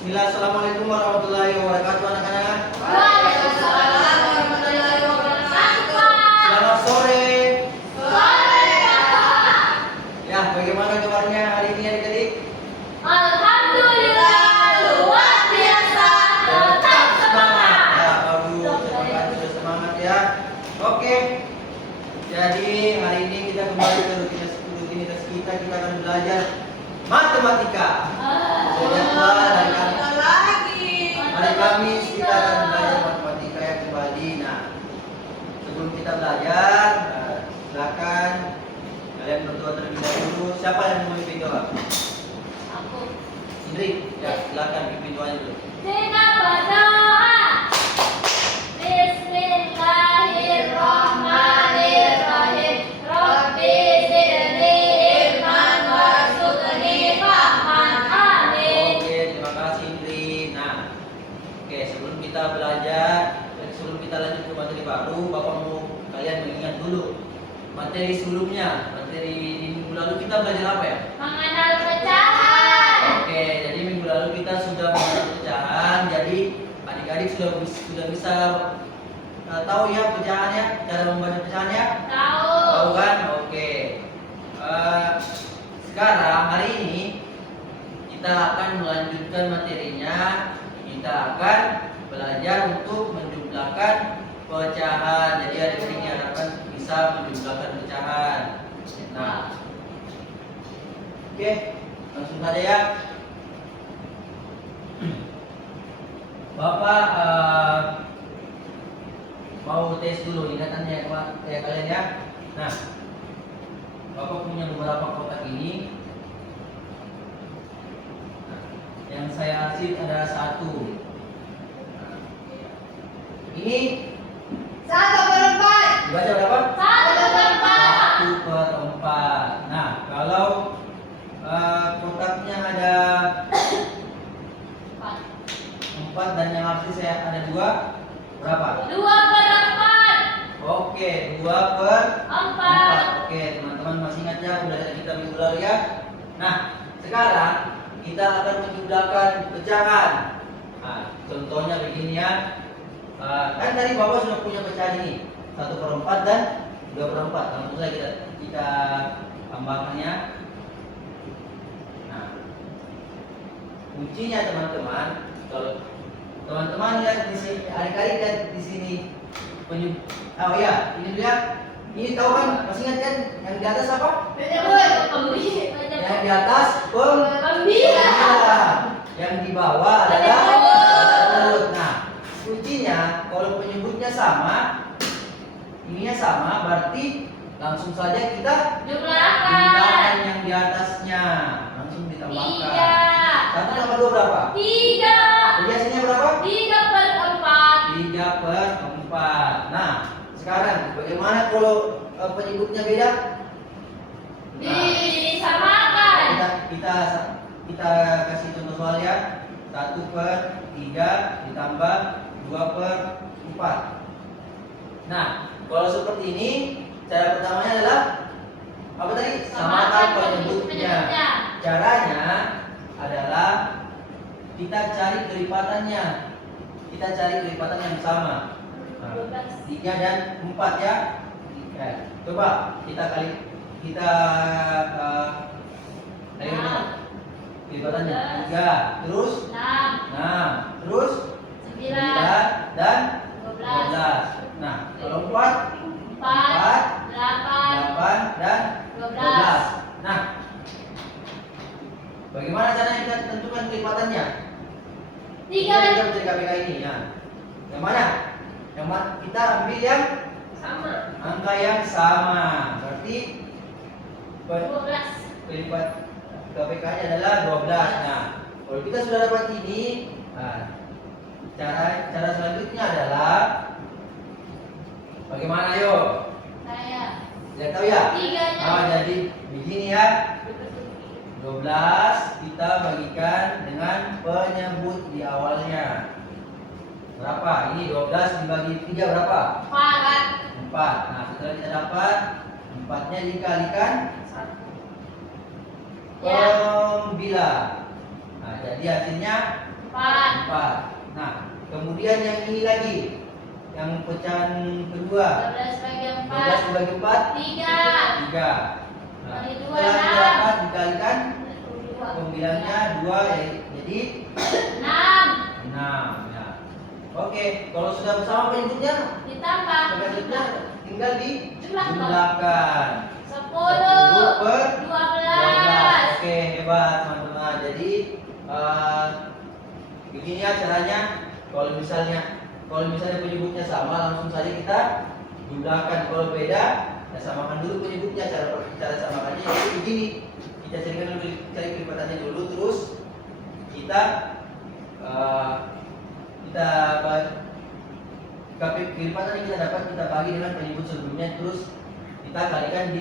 Bismillah, assalamualaikum warahmatullahi wabarakatuh anak-anak. Waalaikumsalam warahmatullahi wabarakatuh, Pak. Selamat sore. Sore, Pak. Ya, bagaimana kabarnya hari ini adik-adik? Alhamdulillah, luar biasa, tetap semangat. Ya, sudah semangat ya. Oke. Jadi hari ini kita kembali ke rutinitas kita akan belajar matematika. Jadwal hari Kamis kita akan belajar matematika yang kembali. Nah, sebelum kita belajar, silakan kalian berdoa terlebih dahulu. Siapa yang mau pimpin doa? Aku. Indri, ya silakan pimpin doanya dulu. Kita berdoa. Bismillahirrahmanirrahim. Rabbi zidni ilman warzuqni fahman. Amin. Oke, terima kasih Indri. Nah, oke sebelum kita belajar, sebelum kita lanjut ke materi baru, Bapak mau kalian mengingat dulu materi sebelumnya. Materi di minggu lalu kita belajar apa ya? Mengenal pecahan. Oke, jadi minggu lalu kita sudah mengenal pecahan. Jadi adik-adik sudah bisa tahu ya pecahannya, cara membaca pecahannya? Tahu. Tahu kan? Oke. Sekarang hari ini kita akan melanjutkan materinya. Kita akan belajar untuk menjumlahkan pecahan. Jadi adik-adik diharapkan bisa menjumlahkan pecahan. Nah, oke, langsung saja ya. Bapak mau tes dulu ingatannya ya kalian ya. Nah, Bapak punya beberapa kotak ini. Nah, yang saya kasih ada satu. Nah, ini 1/4. dibaca berapa? 1/4. 1/4. Nah, kalau kotaknya ada 4 dan yang habis saya ada 2, berapa? 2/4. Oke, 2/4. Oke, teman-teman masih ingat ya pembelajaran kita minggu lalu ya. Nah, sekarang kita akan menjumlahkan pecahan. Nah, contohnya begini ya. Kan tadi Bapak sudah punya pecahan ini 1/4 dan 2/4. Langsung saja kita tambahkannya. Nah, kuncinya teman-teman, kalau teman-teman lihat di sini, adik-adik lihat di sini oh ya, ini dulu ya. Ini tahu kan, masih ingat kan yang di atas apa? Yang di atas pembilang. Yang di bawah adalah penyebut. Nah, kuncinya kalau penyebutnya sama, ininya sama, berarti langsung saja kita jumlahkan yang di atasnya. Langsung ditambahkan. 1 tambah 2 berapa? 3. Biasanya berapa? 3/4. 3/4. Nah, sekarang bagaimana kalau penyebutnya beda? Disamakan. Kita kasih contoh soal ya. 1/3 ditambah 2/4. Nah, kalau seperti ini, cara pertamanya adalah apa tadi? Samakan penyebutnya. Caranya adalah kita cari kelipatannya. Kita cari kelipatan yang sama. Nah, 3 dan 4 ya. Coba kita kali kelipatannya 3, terus 6, terus 9 dan 12. Nah, kalau 4 8 dan 12. Nah, bagaimana caranya kita tentukan kelipatannya? 3 Kita dari KPK ini ya. Yang mana? Yang mana? Kita ambil yang sama. angka yang sama. Berarti 12. kelipat KPK-nya adalah 12. Nah, kalau kita sudah dapat ini, nah, cara selanjutnya adalah bagaimana yo? Tidak tahu ya? 3-nya. Nah, jadi begini ya. 12 kita bagikan dengan penyebut di awalnya. Berapa? Ini 12 dibagi 3 berapa? 4. Nah, setelah kita dapat 4-nya dikalikan 9. Nah, jadi hasilnya Empat. 4. Nah, kemudian yang ini lagi. Yang pecahan kedua. 12 bagi 12 4. dibagi 4. 3. 3. Nah, Bagi dua, setelah 6. 8 dikalikan pembilangnya 2 jadi 6. 6. Nah, oke, kalau sudah bersama penyebutnya, Ditambah. selanjutnya tinggal Jumlahkan. dijumlahkan. 10 per 12. Oke, hebat teman-teman. Jadi begini ya caranya. Kalau misalnya penyebutnya sama, langsung saja kita jumlahkan. Kalau beda, ya samakan dulu penyebutnya. Cara samakannya yaitu begini. Kita cari kelipatannya dulu, terus kita bagi kelipatan yang kita dapat kita bagi dengan penyebut sebelumnya, terus kita kalikan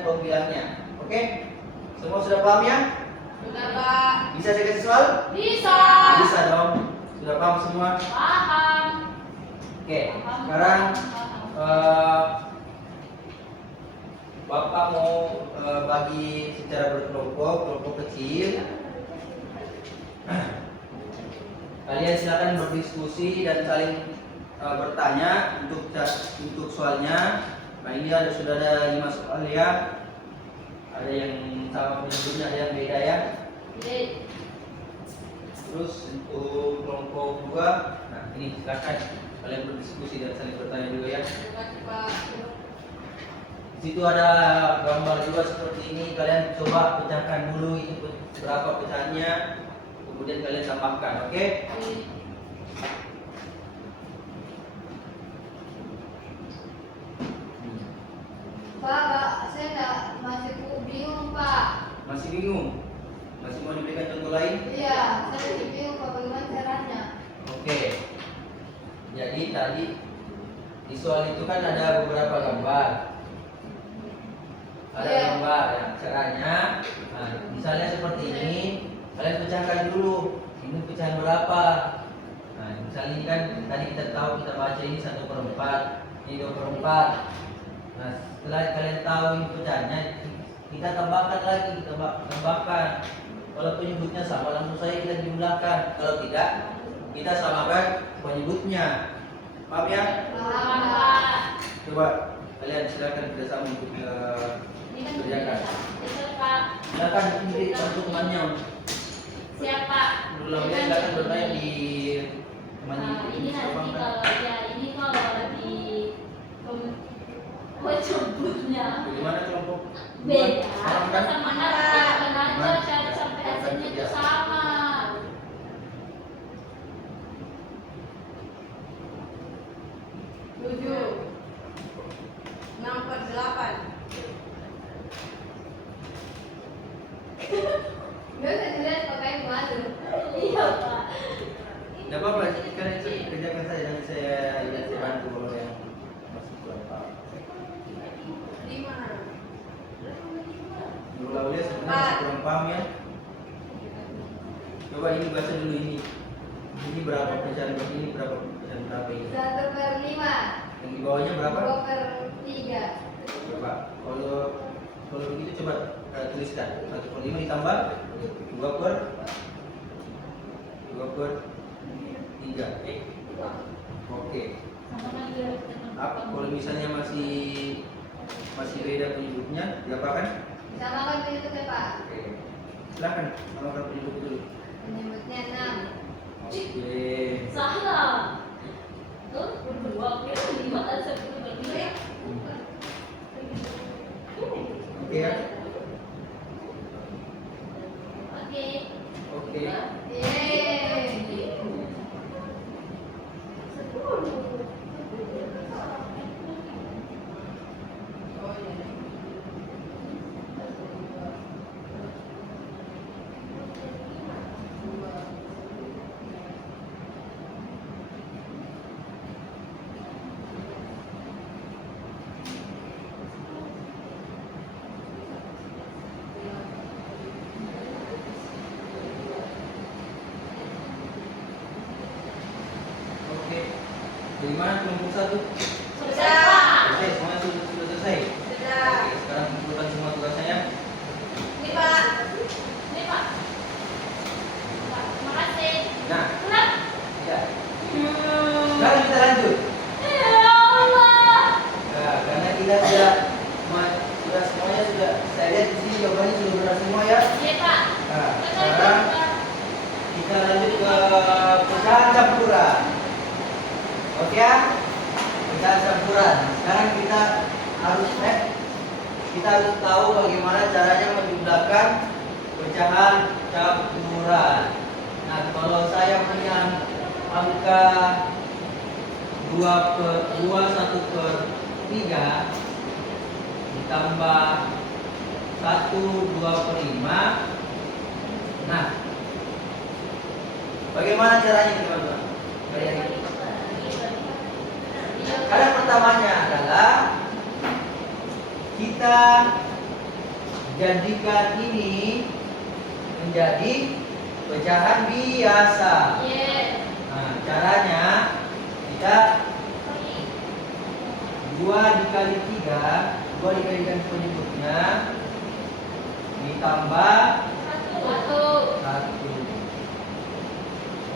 pembilangnya. Oke? Semua sudah paham ya? Sudah, Pak. Bisa saya kasih soal? Bisa. Bisa dong. Sudah paham semua? Paham. Oke. Sekarang Bapak mau bagi secara kelompok kecil. Kalian silakan berdiskusi dan saling bertanya untuk soalnya. Nah, ini sudah ada 5 soal ya. Ada yang sama penyebutnya, ada yang beda ya. Terus untuk kelompok 2, nah ini silakan kalian berdiskusi dan saling bertanya juga ya. Di situ ada gambar juga seperti ini. Kalian coba pecahkan dulu itu berapa pecahannya, kemudian kalian tambahkan. Oke? Pak, saya masih bingung, Pak. Masih bingung? Masih mau diberikan contoh lain? Iya, saya masih bingung, Pak, bagaimana caranya? Oke. Jadi tadi di soal itu kan ada beberapa gambar. Ada Iya. gambar ya. Caranya, nah, misalnya seperti ini, kalian pecahkan dulu. Ini pecahan berapa? Nah, misalnya ini kan tadi kita tahu, kita baca ini 1/4, ini 2/4. Nah, setelah kalian tahu ini pecahannya, kita tambahkan lagi, kita tambahkan. Kalau penyebutnya sama, langsung saja kita jumlahkan. Kalau tidak, kita samakan penyebutnya. Paham ya? Paham, Pak. Coba kalian silakan kerjasama untuk kerjakan. Itu, Pak. Silakan ini untuk temannya. Siapa? Ulangnya silakan bertanya di temannya. Nah, ini nanti kalau ya ini kalau lagi menjemputnya Bagaimana kelompok? beda Paham kan? sama nanti aja cari sampai hasilnya itu sama. Tujuh, 6/8. Nggak usah dilihat pakai malu. Iya, Pak. Tidak apa-apa, kalian kerjakan saja dan saya bantu kalau yang masih kurang paham. 5. Ulang-ulang sebenarnya masih kurang paham ya. Coba ini baca dulu ini. Ini berapa pecahan ini, berapa pecahan berapa ini? 1/5. Yang di bawahnya berapa? 2/3. Coba kalau begitu coba tuliskan 1/5 ditambah 2/3. Oke. Apa kalau misalnya masih beda penyebutnya, diapakan? Samakan penyebutnya, Pak. Oke. Silakan samakan penyebut dulu. Penyebutnya 6. Oke. Salah. Tuh, berdua. Oke, 5 kan 10/5. Oke ya. Oke. Oke. Yeay. Oke. Dari mana kelompok 1? Sudah. Oke, semuanya sudah selesai. Sudah. Oke, sekarang kumpulkan semua tugasnya ya. Ini, Pak. Ini, Pak. Pak, terima kasih. ya pecahan campuran. Sekarang kita harus tahu bagaimana caranya menjumlahkan pecahan campuran. Nah, kalau saya punya angka 1/3 ditambah 1/2/5. Nah, bagaimana caranya teman-teman? Cara pertamanya adalah kita jadikan ini menjadi pecahan biasa. Nah, caranya kita 2 dikali 3, 2 dikalikan penyebutnya ditambah 1.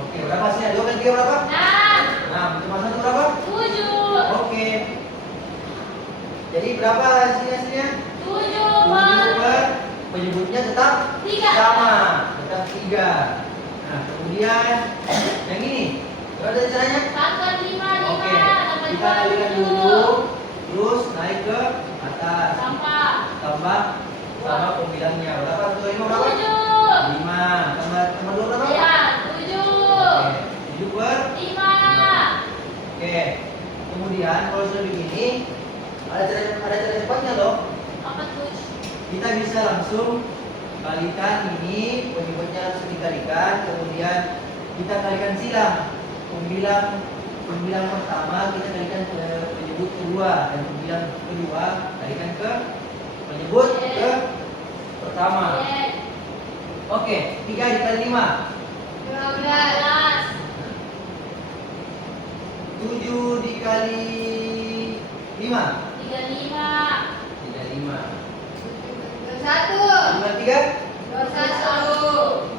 Oke, berapa hasilnya? 2 kali 3 berapa? 6. Ditambah 1 berapa? 7. Oke. Jadi berapa hasilnya? 7 per penyebutnya tetap 3. sama, tetap 3. Nah, kemudian yang ini, ada caranya? 1/5 Oke, kita kalikan dulu, terus naik ke atas, tambah sama pembilangnya. Berapa? 1/5 berapa? 5. Tambah 2 berapa? Ya, Oke, 7 per 5. Oke. Kemudian kalau sudah begini, ada cara cepatnya loh. Apa tuh? Kita bisa langsung kalikan ini, penyebutnya langsung dikalikan, kemudian kita kalikan silang. Pembilang pertama kita kalikan ke penyebut kedua, dan pembilang kedua kalikan ke penyebut ke pertama. Oke, 3 dikali 5 12. 7 dikali 5 35. 35. 1. 53 21. 1.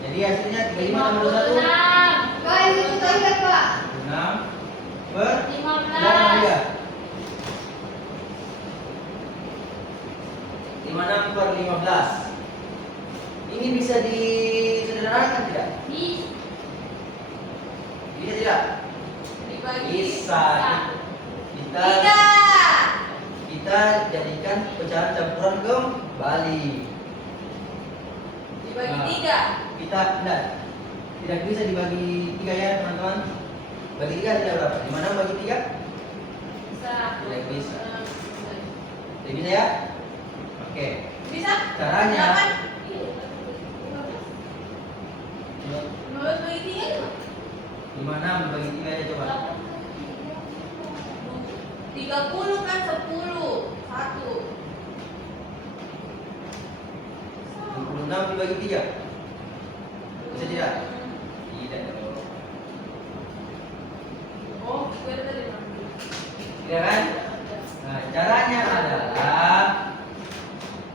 Jadi hasilnya 35 tambah 1 56. Pak, ini kita ingat, Pak. 6 per 15. 56 per 15. Ini bisa disederhanakan tidak? Bisa tidak? Dibagi. Bisa. Kita 3. kita jadikan pecahan campuran kembali. Dibagi Nah, 3. Kita tidak bisa dibagi 3 ya teman-teman. Bagi 3 tidak berapa? 56 bagi 3? Bisa. Tidak bisa. Tidak bisa ya? Oke. Bisa? Caranya 15 bagi 3. 56 bagi 3 aja coba. 30 kan 10. 1. 26 dibagi 3. Bisa tidak? Tidak dong. Oh, gue tadi Tidak kan? Nah, caranya adalah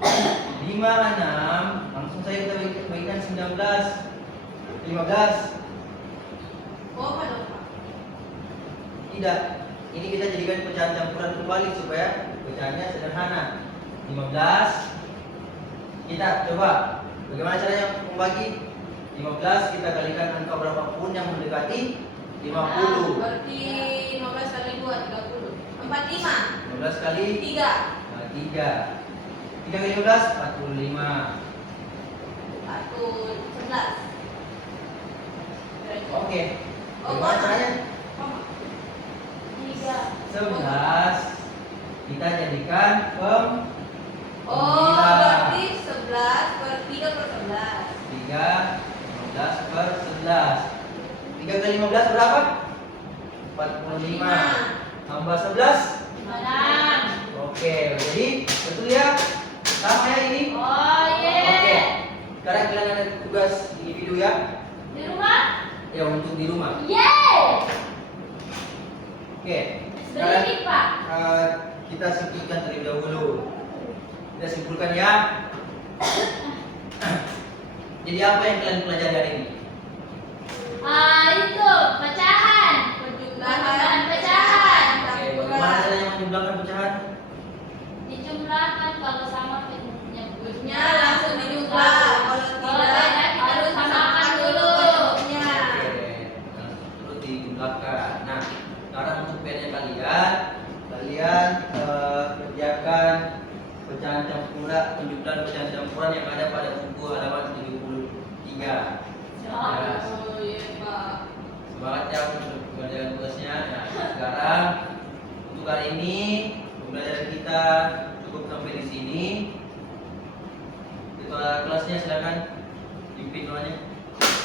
5 6 langsung saja kita bagikan 19 15. Oh, apa dong, Pak? Tidak. Ini kita jadikan pecahan campuran kembali supaya pecahannya sederhana. 15. Kita coba bagaimana caranya membagi 15, kita kalikan angka berapapun yang mendekati 50. Berarti 15 kali 2, 30. 45. 15 kali 3. 3. 3 kali 15 45. 11. Oke. Oh, Bagaimana caranya? 11 kita jadikan Oh, berarti 11 per 3 per 11. 3 15 per 11. 3 kali 15 berapa? 45. Tambah 11. 6. Oke, jadi betul ya? Sama ya ini? Oh, Oke. Sekarang kalian ada tugas individu ya? Di rumah? Ya, untuk di rumah. Oke. Sekarang Sedikit, Pak. kita simpulkan terlebih dahulu. Kita simpulkan ya. Jadi apa yang kalian pelajari hari ini? Itu pecahan. Penjumlahan pecahan. Oke, bagaimana caranya menjumlahkan pecahan? Dijumlahkan kalau sama penyebutnya. Ya, langsung dijumlah. Kalau tidak, kita harus samakan dulu penyebutnya. Oke, terus dijumlahkan. Nah,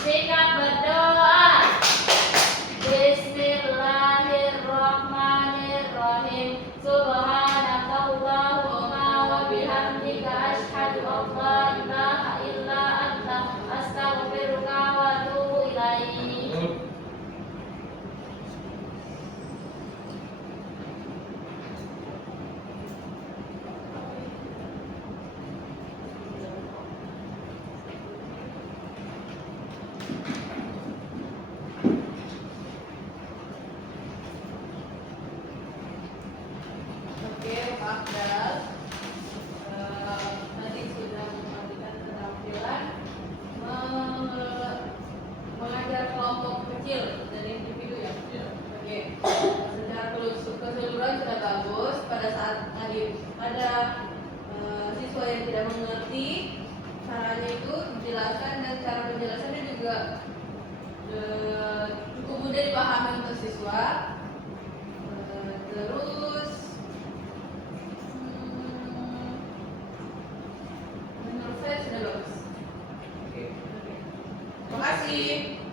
Sikat berdoa. Bismillahirrahmanirrahim. Subhanakallahumma wa bihamdika asyhadu an la ilaha illa anta astaghfiruka wa atubu ilaik. Oke, Pak Dal. Tadi sudah memberikan keterampilan mengajar kelompok kecil dan individu ya. Oke. Secara keseluruhan sudah bagus. Pada saat tadi ada siswa yang tidak mengerti, caranya itu dijelaskan dan cara penjelasannya juga cukup mudah dipahami untuk siswa. Terus menurut saya sudah bagus. Oke. Terima kasih.